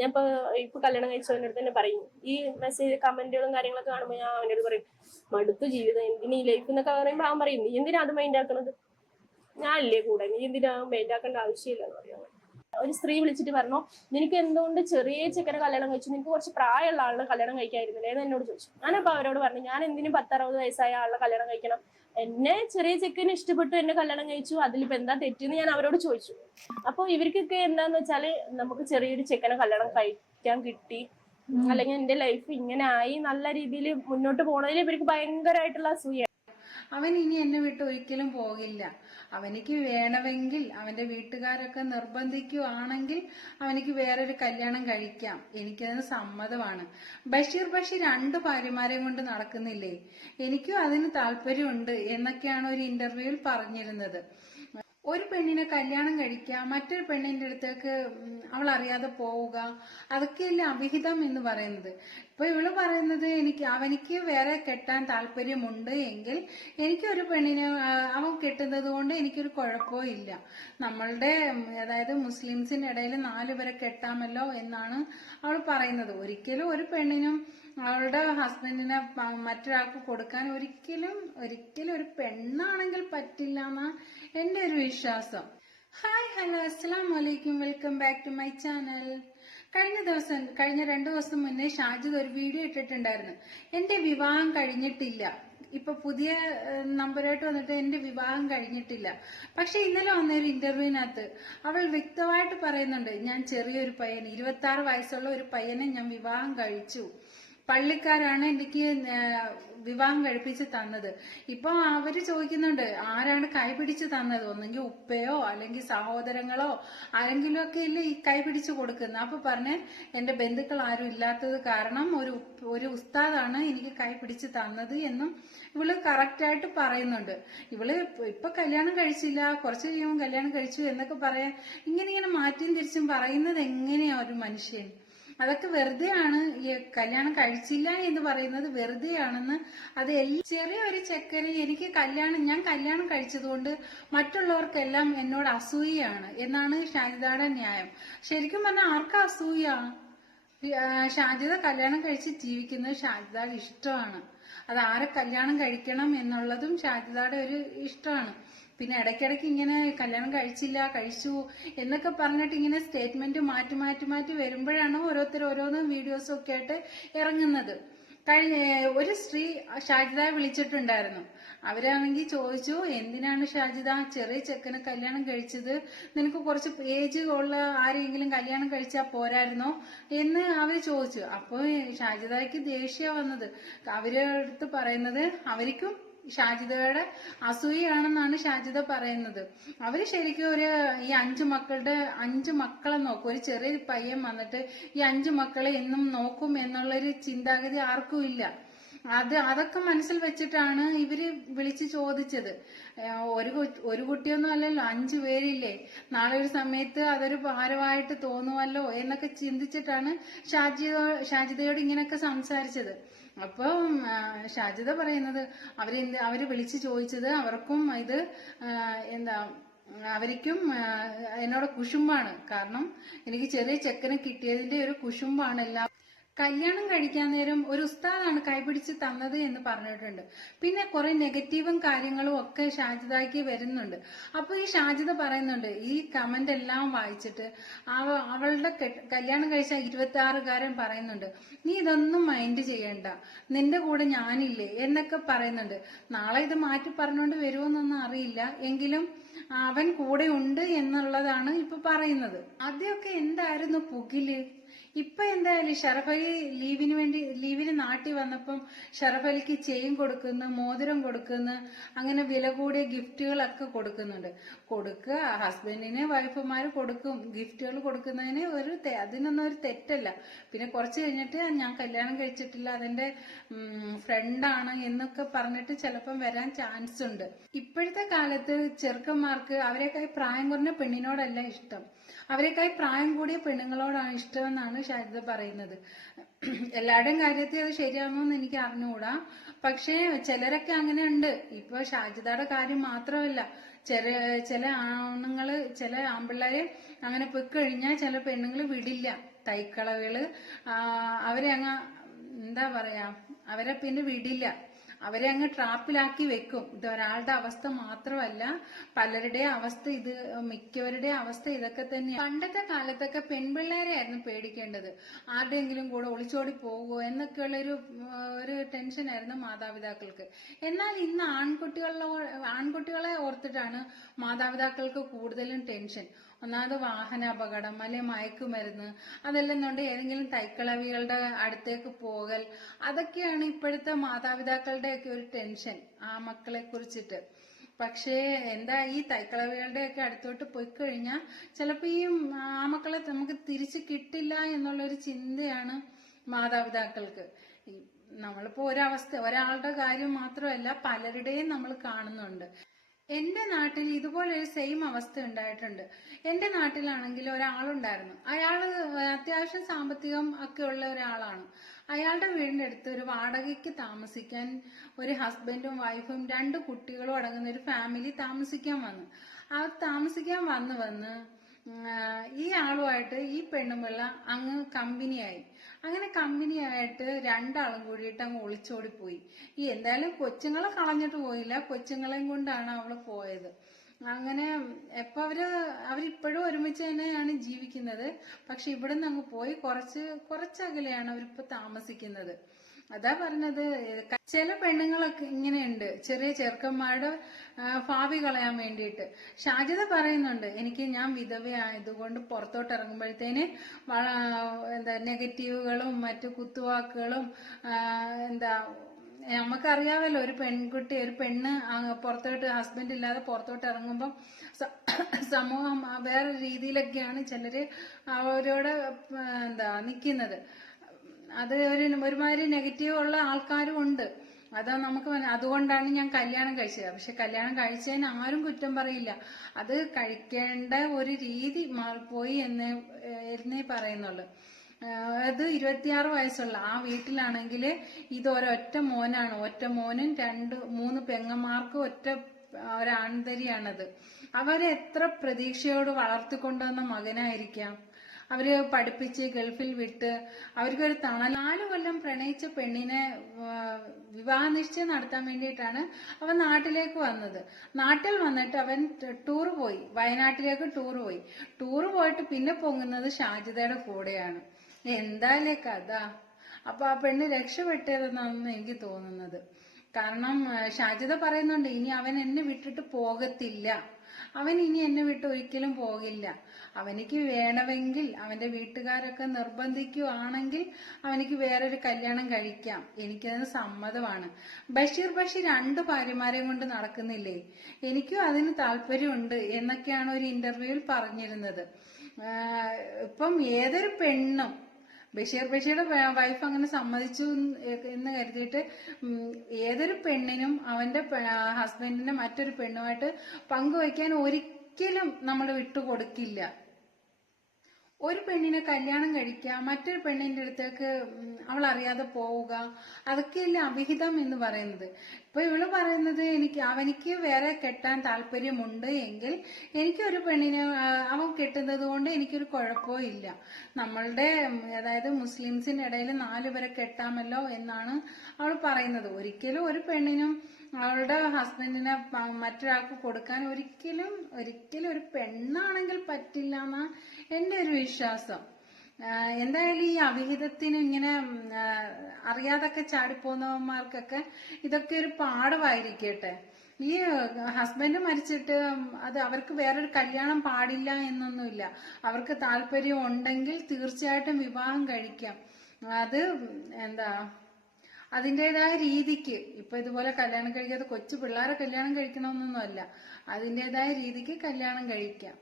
ഞാൻ ഇപ്പൊ കല്യാണം കഴിച്ചവൻ്റെ അടുത്ത് തന്നെ പറയും, ഈ മെസ്സേജ് കമന്റുകളും കാര്യങ്ങളൊക്കെ കാണുമ്പോൾ ഞാൻ അവനോട് പറയും, മടുത്തു ജീവിതം, എന്തിനീ ലൈഫ് എന്നൊക്കെ പറയുമ്പോൾ അവൻ പറയും, നീ എന്തിനാ അത് മൈൻഡ് ആക്കണത്, ഞാനില്ലേ കൂടെ, നീ എന്തിനാ മൈൻഡ് ആക്കേണ്ട ആവശ്യമില്ല എന്ന് പറയാം. ഒരു സ്ത്രീ വിളിച്ചിട്ട് പറഞ്ഞു, നിനക്ക് എന്തുകൊണ്ട് ചെറിയ ചെക്കനെ കല്യാണം കഴിച്ചു, നിനക്ക് കുറച്ച് പ്രായമുള്ള ആളുടെ കല്യാണം കഴിക്കായിരുന്നില്ലേ എന്ന് എന്നോട് ചോദിച്ചു. ഞാനപ്പോ അവരോട് പറഞ്ഞു, ഞാൻ എന്തിനും 10-60 വയസ്സായ ആളുടെ കല്യാണം കഴിക്കണം, എന്നെ ചെറിയ ചെക്കന് ഇഷ്ടപ്പെട്ടു എന്നെ കല്യാണം കഴിച്ചു, അതിലിപ്പോ എന്താ തെറ്റെന്ന് ഞാൻ അവരോട് ചോദിച്ചു. അപ്പൊ ഇവർക്കൊക്കെ എന്താന്ന് വെച്ചാല്, നമുക്ക് ചെറിയൊരു ചെക്കനെ കല്യാണം കഴിക്കാൻ കിട്ടി, അല്ലെങ്കിൽ എന്റെ ലൈഫ് ഇങ്ങനെ ആയി, നല്ല രീതിയിൽ മുന്നോട്ട് പോണതിൽ ഇവർക്ക് ഭയങ്കരമായിട്ടുള്ള അസൂയ. അവൻ ഇനി എന്നെ വിട്ട് ഒരിക്കലും പോകില്ല. അവനിക്ക് വേണമെങ്കിൽ, അവന്റെ വീട്ടുകാരൊക്കെ നിർബന്ധിക്കുകയാണെങ്കിൽ അവനിക്ക് വേറൊരു കല്യാണം കഴിക്കാം, എനിക്കതിന് സമ്മതമാണ്. ബഷീർ 2 ഭാര്യമാരെയും കൊണ്ട് നടക്കുന്നില്ലേ, എനിക്കും അതിന് താല്പര്യമുണ്ട് എന്നൊക്കെയാണ് ഒരു ഇന്റർവ്യൂവിൽ പറഞ്ഞിരുന്നത്. ഒരു പെണ്ണിനെ കല്യാണം കഴിക്കുക, മറ്റൊരു പെണ്ണിന്റെ അടുത്തേക്ക് അവൾ അറിയാതെ പോവുക, അതൊക്കെയല്ലേ അവിഹിതം എന്ന് പറയുന്നത്. ഇപ്പൊ ഇവള് പറയുന്നത്, അവനിക്ക് വേറെ കെട്ടാൻ താല്പര്യമുണ്ട് എങ്കിൽ എനിക്കൊരു പെണ്ണിനെ അവൻ കെട്ടുന്നത് കൊണ്ട് എനിക്കൊരു കുഴപ്പവും ഇല്ല. നമ്മളുടെ അതായത് മുസ്ലിംസിന്റെ ഇടയിൽ 4 പേരെ കെട്ടാമല്ലോ എന്നാണ് അവൾ പറയുന്നത്. ഒരിക്കലും ഒരു പെണ്ണിനും അവളുടെ ഹസ്ബൻഡിനെ മറ്റൊരാൾക്ക് കൊടുക്കാൻ ഒരിക്കലും ഒരു പെണ്ണാണെങ്കിൽ പറ്റില്ല എന്നാ എന്റെ ഒരു വിശ്വാസം. ഹായ്, ഹലോ, അസ്സലാമു അലൈക്കും, welcome back to my channel. കഴിഞ്ഞ 2 ദിവസം മുന്നേ ഷാജിദ് ഒരു വീഡിയോ ഇട്ടിട്ടുണ്ടായിരുന്നു, എന്റെ വിവാഹം കഴിഞ്ഞിട്ടില്ല. ഇപ്പൊ പുതിയ നമ്പറായിട്ട് വന്നിട്ട് എന്റെ വിവാഹം കഴിഞ്ഞിട്ടില്ല. പക്ഷെ ഇന്നലെ വന്ന ഒരു ഇന്റർവ്യൂവിനകത്ത് അവൾ വ്യക്തമായിട്ട് പറയുന്നുണ്ട്, ഞാൻ ചെറിയൊരു പയ്യൻ, 26 വയസ്സുള്ള ഒരു പയ്യനെ ഞാൻ വിവാഹം കഴിച്ചു, പള്ളിക്കാരാണ് എനിക്ക് വിവാഹം കഴിപ്പിച്ച് തന്നത്. ഇപ്പൊ അവര് ചോദിക്കുന്നുണ്ട്, ആരാണ് കൈപിടിച്ച് തന്നത്, ഒന്നെങ്കിൽ ഉപ്പയോ അല്ലെങ്കിൽ സഹോദരങ്ങളോ ആരെങ്കിലും ഒക്കെ ഇല്ലേ ഈ കൈപിടിച്ച് കൊടുക്കുന്നത്. അപ്പൊ പറഞ്ഞ്, എന്റെ ബന്ധുക്കൾ ആരും ഇല്ലാത്തത് കാരണം ഒരു ഉസ്താദാണ് എനിക്ക് കൈപിടിച്ച് തന്നത് എന്നും ഇവള് കറക്റ്റായിട്ട് പറയുന്നുണ്ട്. ഇവള് ഇപ്പൊ കല്യാണം കഴിച്ചില്ല, കുറച്ച് കഴിയുമ്പോൾ കല്യാണം കഴിച്ചു എന്നൊക്കെ പറയാൻ ഇങ്ങനെ മാറ്റിയും തിരിച്ചും പറയുന്നത് എങ്ങനെയാ ഒരു മനുഷ്യൻ? അതൊക്കെ വെറുതെയാണ്. ഈ കല്യാണം കഴിച്ചില്ല എന്ന് പറയുന്നത് വെറുതെയാണെന്ന്. അത് ചെറിയൊരു ചെക്കന് ഞാൻ കല്യാണം കഴിച്ചതുകൊണ്ട് മറ്റുള്ളവർക്കെല്ലാം എന്നോട് അസൂയാണ് എന്നാണ് ഷാജിദയുടെ ന്യായം. ശരിക്കും പറഞ്ഞാൽ ആർക്കാ അസൂയ? ഷാജിദ കല്യാണം കഴിച്ച് ജീവിക്കുന്നത് ഷാജിദയുടെ ഇഷ്ടമാണ്. അത് ആരെ കല്യാണം കഴിക്കണം എന്നുള്ളതും ഷാജിദയുടെ ഒരു ഇഷ്ടമാണ്. പിന്നെ ഇടയ്ക്കിടയ്ക്ക് ഇങ്ങനെ കല്യാണം കഴിച്ചു എന്നൊക്കെ പറഞ്ഞിട്ട് ഇങ്ങനെ സ്റ്റേറ്റ്മെന്റ് മാറ്റി വരുമ്പോഴാണ് ഓരോന്ന് വീഡിയോസും ഒക്കെ ആയിട്ട് ഇറങ്ങുന്നത്. ഒരു സ്ത്രീ ഷാജിദയെ വിളിച്ചിട്ടുണ്ടായിരുന്നു. അവരാണെങ്കിൽ ചോദിച്ചു, എന്തിനാണ് ഷാജിദ ചെറിയ ചെക്കനെ കല്യാണം കഴിച്ചത്, നിനക്ക് കുറച്ച് ഏജ് ഉള്ള ആരെങ്കിലും കല്യാണം കഴിച്ചാൽ പോരായിരുന്നോ എന്ന് അവര് ചോദിച്ചു. അപ്പോൾ ഷാജിദയ്ക്ക് ദേഷ്യം വന്നത്. അവരടുത്ത് പറയുന്നത്, അവർക്കും ഷാജിദയുടെ അസൂയാണെന്നാണ് ഷാജിദ പറയുന്നത്. അവര് ശരിക്കും ഈ 5 മക്കളെ നോക്കും. ഒരു ചെറിയ പയ്യൻ വന്നിട്ട് ഈ 5 മക്കളെ എന്നും നോക്കും എന്നുള്ളൊരു ചിന്താഗതി ആർക്കും ഇല്ല. അതൊക്കെ മനസ്സിൽ വെച്ചിട്ടാണ് ഇവര് വിളിച്ച് ചോദിച്ചത്. ഒരു കുട്ടിയൊന്നും അല്ലല്ലോ, 5 പേരില്ലേ, നാളെ ഒരു സമയത്ത് അതൊരു ഭാരമായിട്ട് തോന്നുമല്ലോ എന്നൊക്കെ ചിന്തിച്ചിട്ടാണ് ഷാജിദയോട് ഇങ്ങനെയൊക്കെ സംസാരിച്ചത്. അപ്പം ഷാജിദ പറയുന്നത്, അവര് വിളിച്ച് ചോദിച്ചത് അവർക്കും ഇത് അവർക്കും എന്നോട് കുശുമ്പാണ്. കാരണം എനിക്ക് ചെറിയ ചെക്കനെ കിട്ടിയതിന്റെ ഒരു കുശുമ്പാണ്. കല്യാണം കഴിക്കാൻ നേരം ഒരു ഉസ്താദാണ് കൈപിടിച്ച് തന്നത് എന്ന് പറഞ്ഞിട്ടുണ്ട്. പിന്നെ കുറെ നെഗറ്റീവും കാര്യങ്ങളും ഒക്കെ ഷാജിദയ്ക്ക് വരുന്നുണ്ട്. അപ്പൊ ഈ ഷാജിദ പറയുന്നുണ്ട്, ഈ കമന്റ് എല്ലാം വായിച്ചിട്ട് അവളുടെ കല്യാണം കഴിച്ച 26-കാരൻ പറയുന്നുണ്ട്, നീ ഇതൊന്നും മൈൻഡ് ചെയ്യണ്ട, നിന്റെ കൂടെ ഞാനില്ലേ എന്നൊക്കെ പറയുന്നുണ്ട്. നാളെ ഇത് മാറ്റി പറഞ്ഞുകൊണ്ട് വരുമോന്നൊന്നും അറിയില്ല, എങ്കിലും അവൻ കൂടെ ഉണ്ട് എന്നുള്ളതാണ് ഇപ്പൊ പറയുന്നത്. ആദ്യമൊക്കെ എന്തായിരുന്നു പുകില്, ഇപ്പൊ എന്തായാലും ഷറഫലി ലീവിന് നാട്ടിൽ വന്നപ്പം ഷറഫലിക്ക് ചെയിൻ കൊടുക്കുന്നു, മോതിരം കൊടുക്കുന്നു, അങ്ങനെ വില കൂടിയ ഗിഫ്റ്റുകളൊക്കെ കൊടുക്കുന്നുണ്ട്. ഹസ്ബൻഡിന് വൈഫുമാര് കൊടുക്കും, ഗിഫ്റ്റുകൾ കൊടുക്കുന്നതിന് അതിനൊന്നും ഒരു തെറ്റല്ല. പിന്നെ കുറച്ച് കഴിഞ്ഞിട്ട് ഞാൻ കല്യാണം കഴിച്ചിട്ടില്ല, അതെന്റെ ഫ്രണ്ടാണ് എന്നൊക്കെ പറഞ്ഞിട്ട് ചിലപ്പം വരാൻ ചാൻസ് ഉണ്ട്. ഇപ്പോഴത്തെ കാലത്ത് ചെറുക്കന്മാർക്ക് അവരെക്കായി പ്രായം കുറഞ്ഞ പെണ്ണിനോടല്ല ഇഷ്ടം, അവരെക്കായി പ്രായം കൂടിയ പെണ്ണുങ്ങളോടാണ് ഇഷ്ടമെന്നാണ് ഷാജിദ പറയുന്നത്. എല്ലാവരുടെയും കാര്യത്തിൽ അത് ശരിയാണോ എന്ന് എനിക്ക് അറിഞ്ഞുകൂടാ, പക്ഷേ ചിലരൊക്കെ അങ്ങനെ ഉണ്ട്. ഇപ്പൊ ഷാജിദയുടെ കാര്യം മാത്രമല്ല, ചില ആണുങ്ങള് ചില ആൺപിള്ളേരെ അങ്ങനെ പോയി കഴിഞ്ഞാൽ ചില പെണ്ണുങ്ങൾ വിടില്ല. തൈക്കളകള് അവരെ അങ്ങ് എന്താ പറയാ, അവരെ പിന്നെ വിടില്ല, അവരെ അങ്ങ് ട്രാപ്പിലാക്കി വെക്കും. ഇത് ഒരാളുടെ അവസ്ഥ മാത്രമല്ല, പലരുടെ അവസ്ഥ ഇത്, മിക്കവരുടെ അവസ്ഥ ഇതൊക്കെ തന്നെയാണ്. പണ്ടത്തെ കാലത്തൊക്കെ പെൺപിള്ളേരെ ആയിരുന്നു പേടിക്കേണ്ടത്, ആരുടെയെങ്കിലും കൂടെ ഒളിച്ചോടി പോകുമോ എന്നൊക്കെയുള്ള ഒരു ടെൻഷനായിരുന്നു മാതാപിതാക്കൾക്ക്. എന്നാൽ ഇന്ന് ആൺകുട്ടികളെ ഓർത്തിട്ടാണ് മാതാപിതാക്കൾക്ക് കൂടുതലും ടെൻഷൻ. ഒന്നാമത് വാഹന അപകടം, അല്ലെ മയക്കുമരുന്ന്, അതല്ലെന്നുണ്ട് ഏതെങ്കിലും തൈക്കളവികളുടെ അടുത്തേക്ക് പോകൽ, അതൊക്കെയാണ് ഇപ്പോഴത്തെ മാതാപിതാക്കളുടെയൊക്കെ ഒരു ടെൻഷൻ ആ മക്കളെ കുറിച്ചിട്ട്. പക്ഷേ എന്താ, ഈ തൈക്കളവികളുടെ ഒക്കെ അടുത്തോട്ട് പോയി കഴിഞ്ഞാൽ ചിലപ്പോൾ ഈ ആ മക്കളെ നമുക്ക് തിരിച്ച് കിട്ടില്ല എന്നുള്ളൊരു ചിന്തയാണ് മാതാപിതാക്കൾക്ക്. നമ്മളിപ്പോ ഒരാളുടെ കാര്യം മാത്രമല്ല, പലരുടെയും നമ്മൾ കാണുന്നുണ്ട്. എന്റെ നാട്ടിൽ ഇതുപോലെ ഒരു സെയിം അവസ്ഥ ഉണ്ടായിട്ടുണ്ട്. എന്റെ നാട്ടിലാണെങ്കിൽ ഒരാളുണ്ടായിരുന്നു. അയാള് അത്യാവശ്യം സാമ്പത്തികം ഒക്കെ ഉള്ള ഒരാളാണ്. അയാളുടെ വീടിന്റെ അടുത്ത് ഒരു വാടകയ്ക്ക് താമസിക്കാൻ ഒരു ഹസ്ബൻഡും വൈഫും 2 കുട്ടികളും അടങ്ങുന്ന ഒരു ഫാമിലി താമസിക്കാൻ വന്നു. ആ താമസിക്കാൻ വന്ന് ഈ ആളുമായിട്ട് ഈ പെണ്ണുമ്പിള്ള അങ്ങ് കമ്പനിയായി. അങ്ങനെ കമ്പനിയായിട്ട് 2 ആളും കൂടിയിട്ട് അങ്ങ് ഒളിച്ചോടിപ്പോയി. എന്തായാലും കൊച്ചുങ്ങളെ കളഞ്ഞിട്ട് പോയില്ല, കൊച്ചുങ്ങളെയും കൊണ്ടാണ് അവള് പോയത്. അങ്ങനെ ഇപ്പൊ അവരിപ്പോഴും ഒരുമിച്ച് തന്നെയാണ് ജീവിക്കുന്നത്. പക്ഷെ ഇവിടെ നിന്ന് അങ്ങ് പോയി കുറച്ചകലെയാണ് അവരിപ്പോ താമസിക്കുന്നത്. അതാ പറഞ്ഞത്, ചില പെണ്ണുങ്ങളൊക്കെ ഇങ്ങനെയുണ്ട്, ചെറിയ ചെറുക്കന്മാരുടെ ഭാവി കളയാൻ വേണ്ടിയിട്ട്. ഷാജിദ പറയുന്നുണ്ട്, ഞാൻ വിധവയായതുകൊണ്ട് പുറത്തോട്ട് ഇറങ്ങുമ്പോഴത്തേന് എന്താ നെഗറ്റീവുകളും മറ്റു കുത്തുവാക്കുകളും നമുക്കറിയാമല്ലോ, ഒരു പെണ്ണ് പുറത്തോട്ട്, ഹസ്ബൻഡ് ഇല്ലാതെ പുറത്തോട്ട് ഇറങ്ങുമ്പം സമൂഹം വേറെ രീതിയിലൊക്കെയാണ് ചിലര് അവരോട് നിക്കുന്നത്. അത് ഒരുമാതിരി നെഗറ്റീവ് ഉള്ള ആൾക്കാരും ഉണ്ട്. അതാ നമുക്ക് അതുകൊണ്ടാണ് ഞാൻ കല്യാണം കഴിച്ചത്. പക്ഷെ കല്യാണം കഴിച്ചതിന് ആരും കുറ്റം പറയില്ല. അത് കഴിക്കേണ്ട ഒരു രീതി മാറിപ്പോയി എന്നേ പറയുന്നുള്ളു. അത് 26 വയസ്സുള്ള ആ വീട്ടിലാണെങ്കിൽ ഇത് ഒരൊറ്റ മോനാണ്. ഒറ്റ മോനും 3 പെങ്ങന്മാർക്ക് ഒരാൺതരിയാണത്. അവരെ എത്ര പ്രതീക്ഷയോട് വളർത്തിക്കൊണ്ടുവന്ന മകനായിരിക്കാം. അവര് പഠിപ്പിച്ച് ഗൾഫിൽ വിട്ട് അവർക്കൊരു 4 കൊല്ലം പ്രണയിച്ച പെണ്ണിനെ വിവാഹ നിശ്ചയം നടത്താൻ വേണ്ടിയിട്ടാണ് അവൻ നാട്ടിലേക്ക് വന്നത്. നാട്ടിൽ വന്നിട്ട് അവൻ ടൂർ പോയി, വയനാട്ടിലേക്ക് ടൂർ പോയിട്ട് പിന്നെ പൊങ്ങുന്നത് ഷാജിദയുടെ കൂടെയാണ്. എന്തായാലേ കഥ. അപ്പൊ ആ പെണ്ണ് രക്ഷപ്പെട്ടതെന്നാണ് എനിക്ക് തോന്നുന്നത്. കാരണം ഷാജിദ പറയുന്നുണ്ട്, ഇനി അവൻ എന്നെ വിട്ടിട്ട് പോകത്തില്ല, അവൻ ഇനി എന്നെ വിട്ട് ഒരിക്കലും പോകില്ല. അവനിക്ക് വേണമെങ്കിൽ, അവന്റെ വീട്ടുകാരൊക്കെ നിർബന്ധിക്കുകയാണെങ്കിൽ അവനിക്ക് വേറൊരു കല്യാണം കഴിക്കാം, എനിക്കതിന് സമ്മതമാണ്. ബഷീർ 2 ഭാര്യമാരെയും കൊണ്ട് നടക്കുന്നില്ലേ, എനിക്കും അതിന് താല്പര്യമുണ്ട് എന്നൊക്കെയാണ് ഒരു ഇന്റർവ്യൂവിൽ പറഞ്ഞിരുന്നത്. ഇപ്പം ഏതൊരു പെണ്ണും, ബഷീറുടെ വൈഫ് അങ്ങനെ സമ്മതിച്ചു എന്ന് കരുതിയിട്ട് ഏതൊരു പെണ്ണിനും അവന്റെ ഹസ്ബൻഡിനെ മറ്റൊരു പെണ്ണുമായിട്ട് പങ്കുവയ്ക്കാൻ ഒരിക്കലും നമ്മൾ വിട്ടുകൊടുക്കില്ല. ഒരു പെണ്ണിനെ കല്യാണം കഴിക്കുക, മറ്റൊരു പെണ്ണിന്റെ അടുത്തേക്ക് അവൾ അറിയാതെ പോവുക, അതൊക്കെയല്ലേ അവിഹിതം എന്ന് പറയുന്നത്. ഇപ്പൊ ഇവള് പറയുന്നത്, അവനിക്ക് വേറെ കെട്ടാൻ താല്പര്യമുണ്ട് എങ്കിൽ എനിക്കൊരു പെണ്ണിനെ അവൻ കെട്ടുന്നത് കൊണ്ട് എനിക്കൊരു കുഴപ്പവും ഇല്ല. നമ്മളുടെ അതായത് മുസ്ലിംസിന്റെ ഇടയിൽ 4 പേരെ കെട്ടാമല്ലോ എന്നാണ് അവൾ പറയുന്നത്. ഒരിക്കലും ഒരു പെണ്ണിനും അവളുടെ ഹസ്ബൻഡിനെ മറ്റൊരാൾക്ക് കൊടുക്കാൻ ഒരിക്കലും ഒരു പെണ്ണാണെങ്കിൽ പറ്റില്ല എന്നാ എന്റെ ഒരു വിശ്വാസം. എന്തായാലും ഈ അവിഹിതത്തിന് ഇങ്ങനെ അറിയാതൊക്കെ ചാടിപ്പോകുന്നവന്മാർക്കൊക്കെ ഇതൊക്കെ ഒരു പാഠമായിരിക്കട്ടെ. ഈ ഹസ്ബൻഡ് മരിച്ചിട്ട് അത് അവർക്ക് വേറൊരു കല്യാണം പാടില്ല എന്നൊന്നുമില്ല. അവർക്ക് താല്പര്യം ഉണ്ടെങ്കിൽ തീർച്ചയായിട്ടും വിവാഹം കഴിക്കാം. അത് അതിൻ്റെതായ രീതിക്ക്, ഇപ്പൊ ഇതുപോലെ കല്യാണം കഴിക്കാതെ കൊച്ചു പിള്ളേരെ കല്യാണം കഴിക്കണമെന്നൊന്നുമല്ല, അതിൻ്റെതായ രീതിക്ക് കല്യാണം കഴിക്കാം.